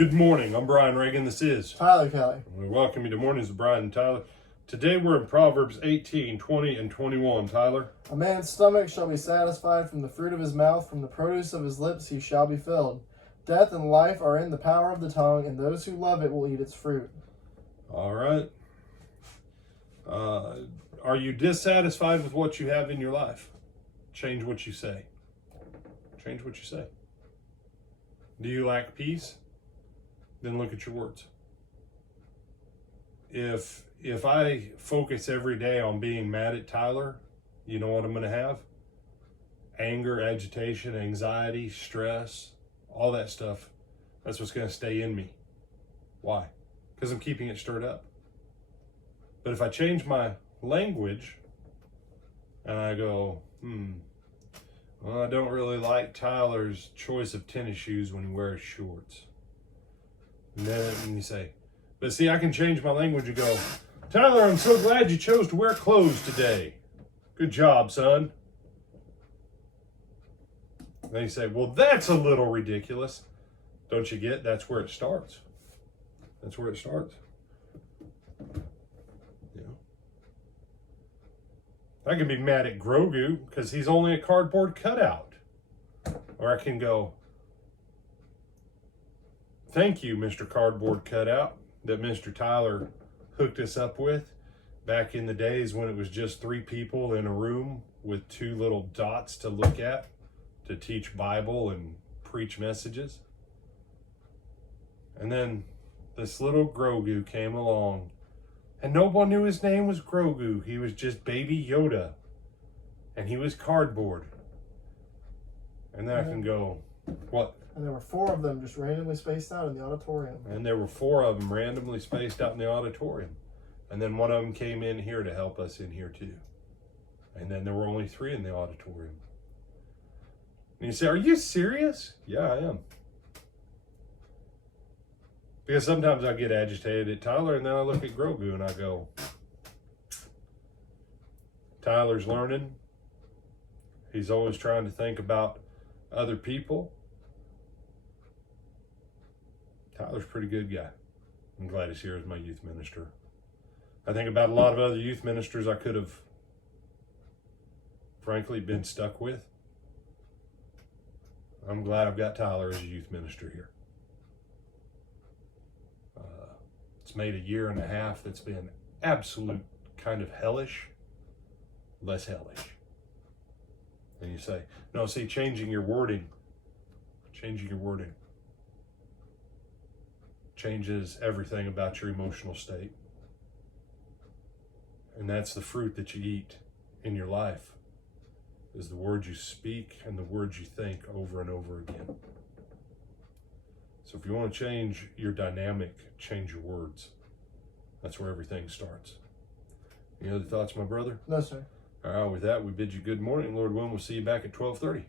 Good morning. I'm Brian Reagan. This is Tyler Kelly. We welcome you to Mornings with Brian and Tyler. Today we're in Proverbs 18, 20, and 21. Tyler? A man's stomach shall be satisfied from the fruit of his mouth, from the produce of his lips he shall be filled. Death and life are in the power of the tongue, and those who love it will eat its fruit. All right. Are you dissatisfied with what you have in your life? Change what you say. Change what you say. Do you lack peace? Then look at your words. If I focus every day on being mad at Tyler, you know what I'm going to have? Anger, agitation, anxiety, stress, all that stuff. That's what's going to stay in me. Why? Because I'm keeping it stirred up. But if I change my language and I go, well, I don't really like Tyler's choice of tennis shoes when he wears shorts. And then you say, but see, I can change my language and go, Tyler, I'm so glad you chose to wear clothes today. Good job, son. Then you say, well, that's a little ridiculous. Don't you get? That's where it starts. That's where it starts. You know, I can be mad at Grogu because he's only a cardboard cutout. Or I can go, thank you, Mr. Cardboard Cutout, that Mr. Tyler hooked us up with back in the days when it was just 3 people in a room with 2 little dots to look at to teach Bible and preach messages. And then this little Grogu came along, and no one knew his name was Grogu. He was just Baby Yoda, and he was cardboard. And then I can go, what? And there were 4 of them just randomly spaced out in the auditorium. And there were 4 of them randomly spaced out in the auditorium. And then one of them came in here to help us in here too. And then there were only 3 in the auditorium. And you say, are you serious? Yeah, I am. Because sometimes I get agitated at Tyler, and then I look at Grogu and I go, Tyler's learning. He's always trying to think about other people. Tyler's a pretty good guy. I'm glad he's here as my youth minister. I think about a lot of other youth ministers I could have, frankly, been stuck with. I'm glad I've got Tyler as a youth minister here. It's made a 1.5 years that's been absolute kind of hellish, less hellish. And you say, no, see, changing your wording changes everything about your emotional state. And that's the fruit that you eat in your life, is the words you speak and the words you think over and over again. So if you want to change your dynamic, change your words. That's where everything starts. Any other thoughts, my brother? No, sir. All right, with that, we bid you good morning. Lord willing, we'll see you back at 12:30.